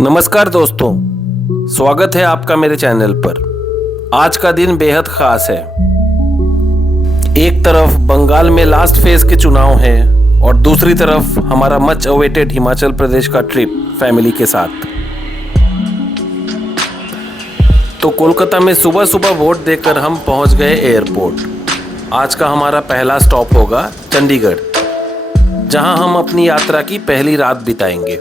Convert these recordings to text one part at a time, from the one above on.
नमस्कार दोस्तों, स्वागत है आपका मेरे चैनल पर। आज का दिन बेहद खास है। एक तरफ बंगाल में लास्ट फेज के चुनाव हैं और दूसरी तरफ हमारा मच अवेटेड हिमाचल प्रदेश का ट्रिप फैमिली के साथ। तो कोलकाता में सुबह सुबह वोट देकर हम पहुंच गए एयरपोर्ट। आज का हमारा पहला स्टॉप होगा चंडीगढ़, जहां हम अपनी यात्रा की पहली रात बिताएंगे।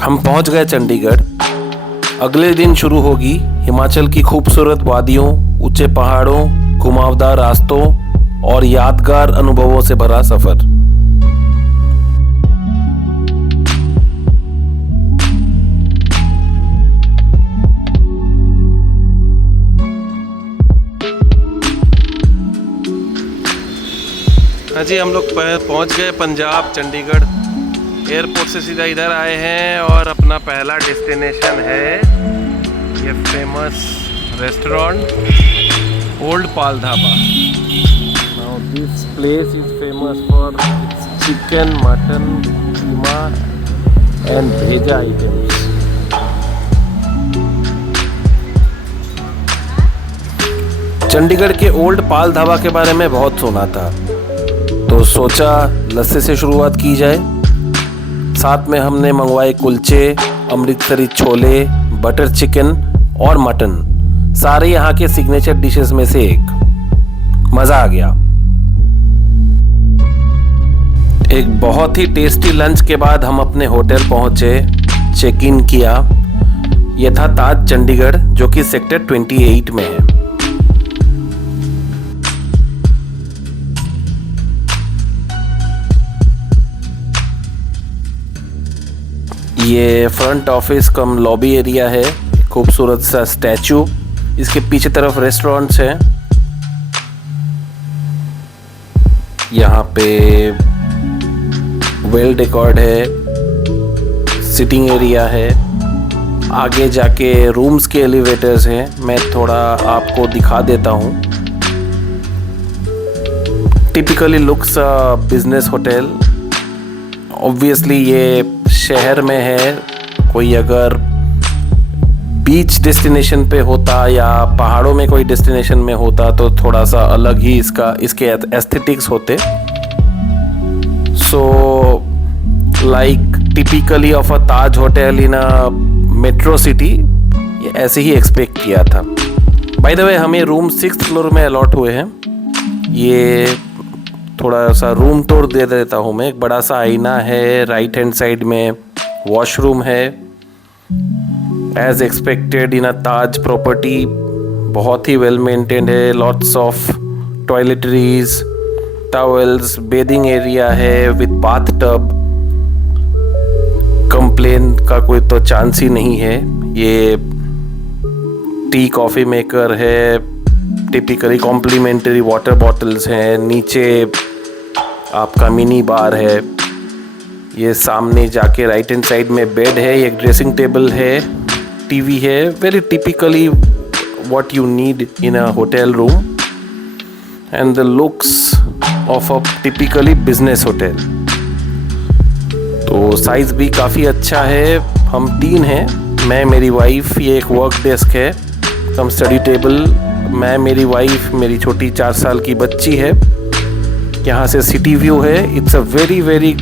हम पहुंच गए चंडीगढ़। अगले दिन शुरू होगी हिमाचल की खूबसूरत वादियों, ऊंचे पहाड़ों, घुमावदार रास्तों और यादगार अनुभवों से भरा सफर। हाँ जी, हम लोग पहुंच गए पंजाब, चंडीगढ़। एयरपोर्ट से सीधा इधर आए हैं और अपना पहला डेस्टिनेशन है ये famous restaurant old Pal dhaba. Now this place is famous for chicken, mutton, keema and भेजा आइटम्स। चंडीगढ़ के ओल्ड पाल ढाबा के बारे में बहुत सुना था, तो सोचा लस्सी से शुरुआत की जाए। साथ में हमने मंगवाए कुलचे, अमृतसरी छोले, बटर चिकन और मटन, सारे यहाँ के सिग्नेचर डिशेस में से एक। मजा आ गया। एक बहुत ही टेस्टी लंच के बाद हम अपने होटल पहुंचे, चेक इन किया। यह था ताज चंडीगढ़, जो कि सेक्टर 28 में है। ये फ्रंट ऑफिस कम लॉबी एरिया है। खूबसूरत सा स्टैचू, इसके पीछे तरफ रेस्टोरेंट्स हैं। यहाँ पे वेल डेकोर्ड है, सिटिंग एरिया है। आगे जाके रूम्स के एलिवेटर्स हैं, मैं थोड़ा आपको दिखा देता हूँ। Typically looks business hotel. Obviously ये शहर में है। कोई अगर बीच डेस्टिनेशन पे होता या पहाड़ों में कोई डेस्टिनेशन में होता तो थोड़ा सा अलग ही इसके एस्थेटिक्स होते। So like typically of a Taj hotel in a metro city, ये ऐसे ही एक्सपेक्ट किया था। बाय द वे, हमें रूम 6th फ्लोर में अलॉट हुए हैं। ये थोड़ा सा रूम टूर दे देता हूँ मैं। एक बड़ा सा आईना है, राइट हैंड साइड में वॉशरूम है। As expected in a Taj property, बहुत ही वेल मेंटेन्ड है। Lots of toiletries, towels, bathing area है विद बाथ टब। कंप्लेन का कोई तो चांस ही नहीं है। ये टी कॉफ़ी मेकर है। टिपिकली कॉम्प्लीमेंट्री वाटर बॉटल्स हैं। नीचे आपका मिनी बार है। ये सामने जाके राइट हैंड साइड में बेड है, एक ड्रेसिंग टेबल है, टीवी है। Very typically what you need in a hotel room and the looks of a typically business hotel. तो साइज भी काफ़ी अच्छा है। हम 3 हैं, मैं, मेरी वाइफ। ये एक वर्क डेस्क है कम स्टडी टेबल। मैं, मेरी वाइफ, मेरी छोटी 4 साल की बच्ची है। यहाँ से सिटी व्यू है। It's a very very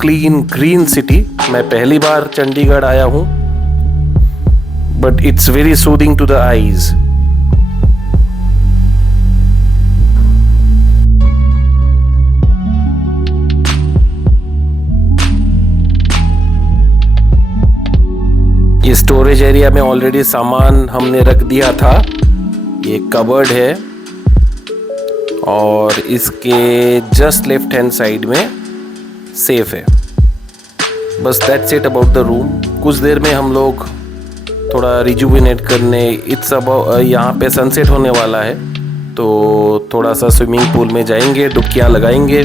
clean green city. मैं पहली बार चंडीगढ़ आया हूँ, but it's very soothing to the eyes. ये स्टोरेज एरिया में ऑलरेडी सामान हमने रख दिया था। ये कबर्ड है और इसके जस्ट लेफ्ट हैंड साइड में सेफ है। बस that's it about the room. कुछ देर में हम लोग थोड़ा रिजुविनेट करने, इट्स अबाउट, यहाँ पे सनसेट होने वाला है तो थोड़ा सा स्विमिंग पूल में जाएंगे, डुबकियाँ लगाएंगे,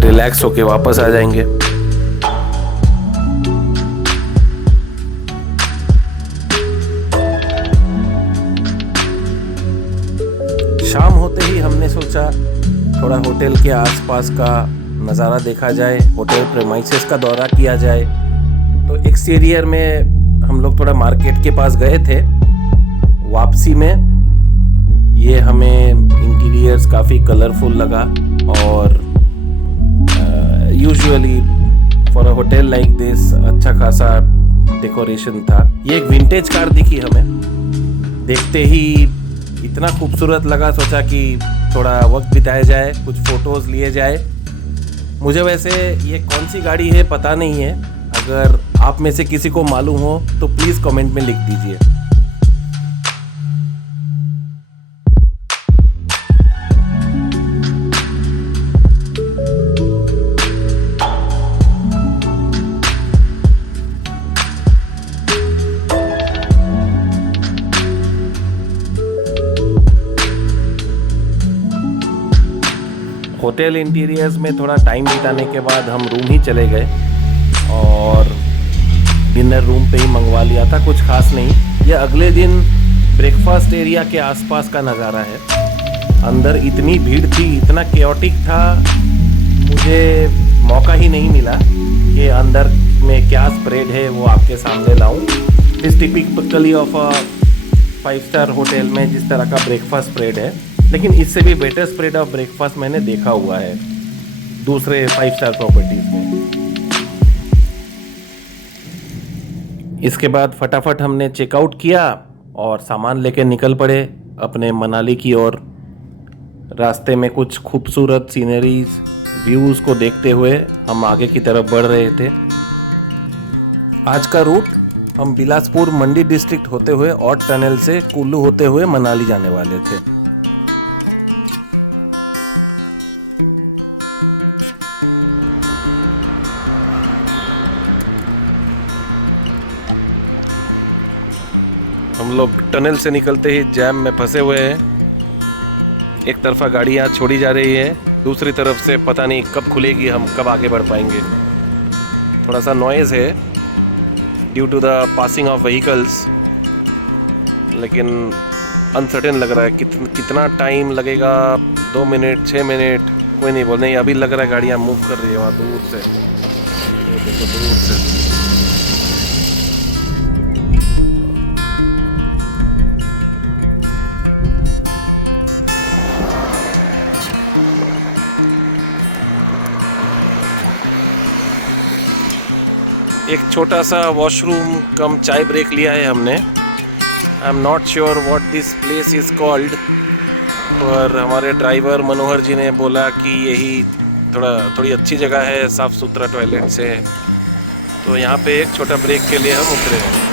रिलैक्स होके वापस आ जाएंगे। शाम होते ही हमने सोचा थोड़ा होटल के आसपास का नज़ारा देखा जाए, होटल प्रेमाइसेस का दौरा किया जाए। तो एक्सटीरियर में हम लोग थोड़ा मार्केट के पास गए थे। वापसी में ये हमें इंटीरियर्स काफ़ी कलरफुल लगा और usually for a hotel like this अच्छा खासा डेकोरेशन था। ये एक विंटेज कार दिखी हमें, देखते ही इतना खूबसूरत लगा, सोचा कि थोड़ा वक्त बिताया जाए, कुछ फ़ोटोज़ लिए जाए। मुझे वैसे ये कौन सी गाड़ी है पता नहीं है, अगर आप में से किसी को मालूम हो तो प्लीज़ कमेंट में लिख दीजिए। होटल इंटीरियर्स में थोड़ा टाइम बिताने के बाद हम रूम ही चले गए और डिनर रूम पे ही मंगवा लिया था, कुछ खास नहीं। ये अगले दिन ब्रेकफास्ट एरिया के आसपास का नज़ारा है। अंदर इतनी भीड़ थी, इतना केओटिक था, मुझे मौका ही नहीं मिला कि अंदर में क्या स्प्रेड है वो आपके सामने लाऊं। इस typically of a 5 star hotel में जिस तरह का ब्रेकफास्ट स्प्रेड है, लेकिन इससे भी बेटर स्प्रेड ऑफ ब्रेकफास्ट मैंने देखा हुआ है दूसरे 5 स्टार प्रॉपर्टीज़ में। इसके बाद फटाफट हमने चेकआउट किया और सामान लेके निकल पड़े अपने मनाली की ओर। रास्ते में कुछ खूबसूरत सीनरीज व्यूज़ को देखते हुए हम आगे की तरफ बढ़ रहे थे। आज का रूट हम बिलासपुर मंडी डिस्ट्रिक्ट होते हुए ऑट टनल से कुल्लू होते हुए मनाली जाने वाले थे। हम लोग टनल से निकलते ही जैम में फंसे हुए हैं। एक तरफा गाड़ियाँ छोड़ी जा रही है, दूसरी तरफ से पता नहीं कब खुलेगी, हम कब आगे बढ़ पाएंगे। थोड़ा सा नॉइज़ है due to the passing of vehicles, लेकिन अनसर्टेन लग रहा है कितना टाइम लगेगा। 2 मिनट 6 मिनट कोई नहीं बोल, नहीं अभी लग रहा है गाड़ियाँ मूव कर रही है वहाँ दूर से, देखो दूर से। एक छोटा सा वॉशरूम कम चाय ब्रेक लिया है हमने। I am not sure what this place is called, पर हमारे ड्राइवर मनोहर जी ने बोला कि यही थोड़ी अच्छी जगह है, साफ़ सुथरा टॉयलेट से, तो यहाँ पे एक छोटा ब्रेक के लिए हम उतरे हैं।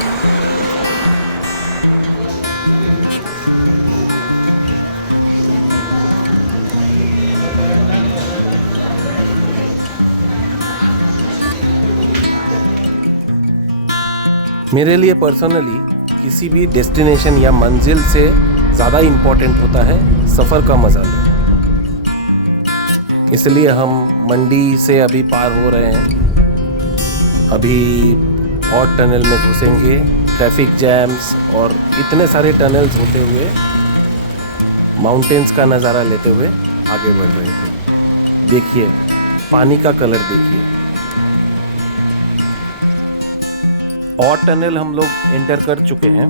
मेरे लिए पर्सनली किसी भी डेस्टिनेशन या मंजिल से ज़्यादा इम्पोर्टेंट होता है सफ़र का मज़ा लेना। इसलिए हम मंडी से अभी पार हो रहे हैं, अभी और टनल में घुसेंगे। ट्रैफिक जैम्स और इतने सारे टनल्स होते हुए माउंटेन्स का नज़ारा लेते हुए आगे बढ़ रहे थे। देखिए पानी का कलर देखिए। और टनल हम लोग एंटर कर चुके हैं।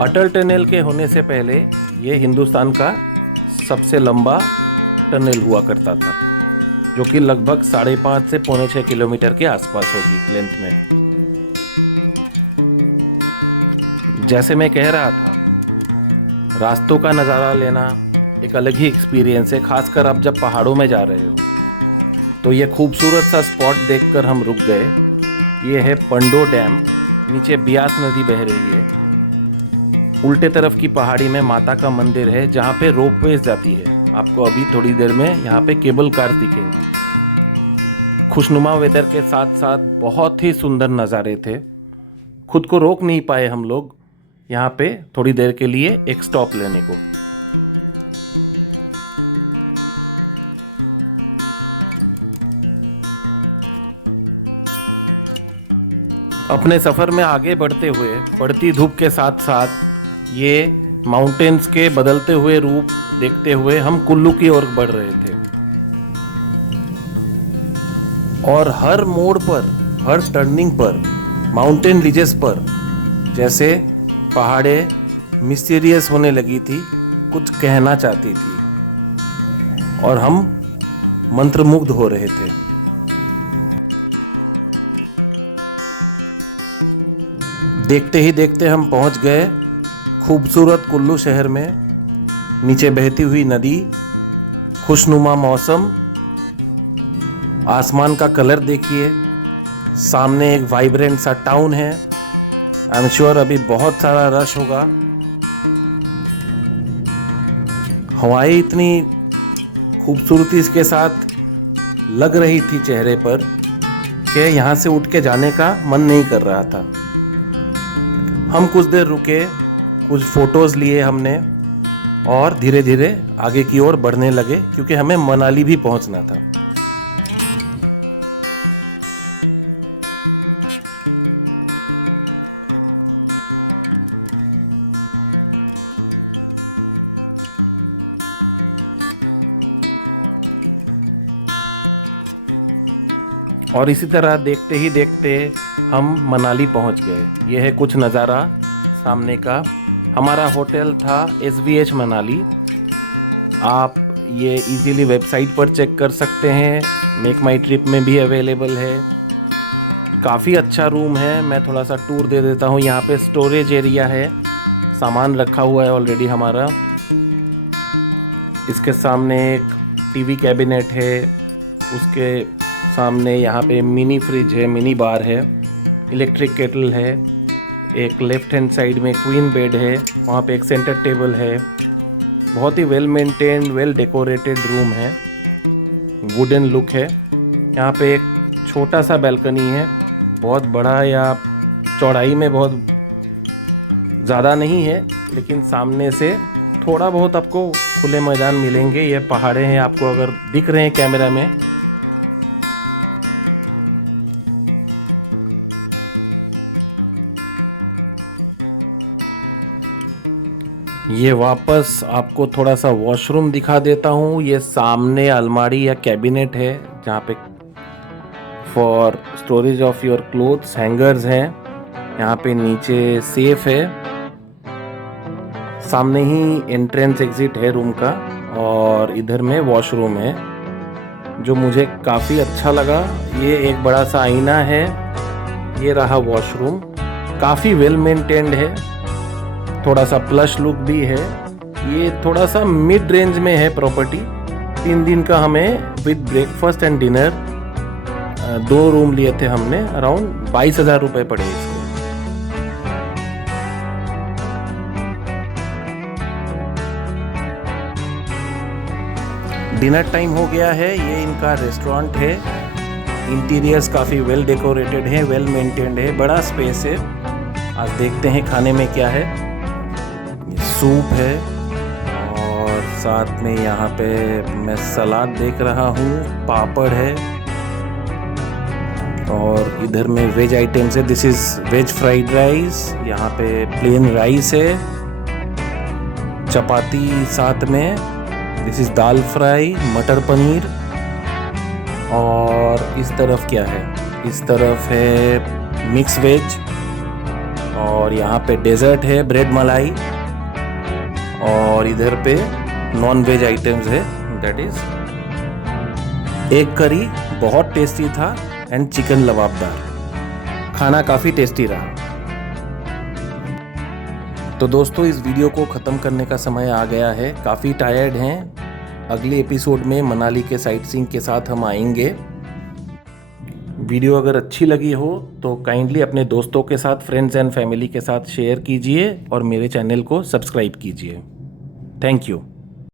अटल टनल के होने से पहले ये हिंदुस्तान का सबसे लंबा टनल हुआ करता था, जो कि लगभग 5.5 से 6.25 किलोमीटर के आसपास होगी लेंथ में। जैसे मैं कह रहा था, रास्तों का नज़ारा लेना एक अलग ही एक्सपीरियंस है, खासकर आप जब पहाड़ों में जा रहे हो। तो ये खूबसूरत सा स्पॉट देखकर हम रुक गए। ये है पंडो डैम, नीचे ब्यास नदी बह रही है। उल्टे तरफ की पहाड़ी में माता का मंदिर है, जहाँ पे रोपवेज जाती है। आपको अभी थोड़ी देर में यहाँ पे केबल कार दिखेंगी। खुशनुमा वेदर के साथ साथ बहुत ही सुंदर नज़ारे थे। खुद को रोक नहीं पाए हम लोग यहाँ पे थोड़ी देर के लिए एक स्टॉप लेने को। अपने सफ़र में आगे बढ़ते हुए बढ़ती धूप के साथ साथ ये माउंटेन्स के बदलते हुए रूप देखते हुए हम कुल्लू की ओर बढ़ रहे थे। और हर मोड़ पर, हर टर्निंग पर, माउंटेन रिजेस पर जैसे पहाड़े मिस्टीरियस होने लगी थी, कुछ कहना चाहती थी और हम मंत्रमुग्ध हो रहे थे। देखते ही देखते हम पहुंच गए खूबसूरत कुल्लू शहर में। नीचे बहती हुई नदी, खुशनुमा मौसम, आसमान का कलर देखिए, सामने एक वाइब्रेंट सा टाउन है। आई एम श्योर अभी बहुत सारा रश होगा। हवाएं इतनी खूबसूरती के साथ लग रही थी चेहरे पर कि यहाँ से उठ के जाने का मन नहीं कर रहा था। हम कुछ देर रुके, कुछ फोटोज़ लिए हमने और धीरे धीरे आगे की ओर बढ़ने लगे क्योंकि हमें मनाली भी पहुंचना था। और इसी तरह देखते ही देखते हम मनाली पहुंच गए। यह है कुछ नज़ारा सामने का। हमारा होटल था SVH मनाली। आप ये इजीली वेबसाइट पर चेक कर सकते हैं, मेक माई ट्रिप में भी अवेलेबल है। काफ़ी अच्छा रूम है। मैं थोड़ा सा टूर दे देता हूँ। यहाँ पे स्टोरेज एरिया है, सामान रखा हुआ है ऑलरेडी हमारा। इसके सामने एक टीवी कैबिनेट है, उसके सामने यहाँ पे मिनी फ्रिज है, मिनी बार है, इलेक्ट्रिक केटल है। एक लेफ्ट हैंड साइड में क्वीन बेड है, वहाँ पे एक सेंटर टेबल है। बहुत ही well maintained, well decorated room है, वुडन लुक है। यहाँ पे एक छोटा सा बैल्कनी है, बहुत बड़ा या चौड़ाई में बहुत ज़्यादा नहीं है, लेकिन सामने से थोड़ा बहुत आपको खुले मैदान मिलेंगे। ये पहाड़े हैं, आपको अगर दिख रहे हैं कैमरा में। ये वापस आपको थोड़ा सा वॉशरूम दिखा देता हूँ। ये सामने अलमारी या कैबिनेट है जहाँ पे for storage of your clothes, hangers हैं। यहाँ पे नीचे सेफ है। सामने ही एंट्रेंस एग्जिट है रूम का और इधर में वॉशरूम है जो मुझे काफ़ी अच्छा लगा। ये एक बड़ा सा आईना है। ये रहा वॉशरूम, काफ़ी वेल मेंटेन्ड है, थोड़ा सा प्लश लुक भी है। ये थोड़ा सा मिड रेंज में है प्रॉपर्टी। 3 दिन का हमें with breakfast and dinner 2 room लिए थे हमने, अराउंड 22,000 रुपये पड़े इसके। डिनर टाइम हो गया है। ये इनका रेस्टोरेंट है। इंटीरियर्स काफ़ी वेल डेकोरेटेड है, वेल मेंटेन्ड है, बड़ा स्पेस है। आज देखते हैं खाने में क्या है। सूप है और साथ में यहाँ पे मैं सलाद देख रहा हूँ, पापड़ है और इधर में वेज आइटम्स है। This is veg fried rice. यहाँ पे प्लेन राइस है, चपाती साथ में। दिस इज़ दाल फ्राई, मटर पनीर। और इस तरफ क्या है? इस तरफ है मिक्स वेज और यहाँ पे डेजर्ट है, ब्रेड मलाई। और इधर पे नॉन वेज आइटम्स है, दैट इज एग करी, बहुत टेस्टी था, एंड चिकन लबाबदार। खाना काफ़ी टेस्टी रहा। तो दोस्तों, इस वीडियो को ख़त्म करने का समय आ गया है। काफ़ी टायर्ड हैं। अगले एपिसोड में मनाली के साइट सीइंग के साथ हम आएंगे। वीडियो अगर अच्छी लगी हो तो काइंडली अपने दोस्तों के साथ, फ्रेंड्स एंड फैमिली के साथ शेयर कीजिए और मेरे चैनल को सब्सक्राइब कीजिए। Thank you.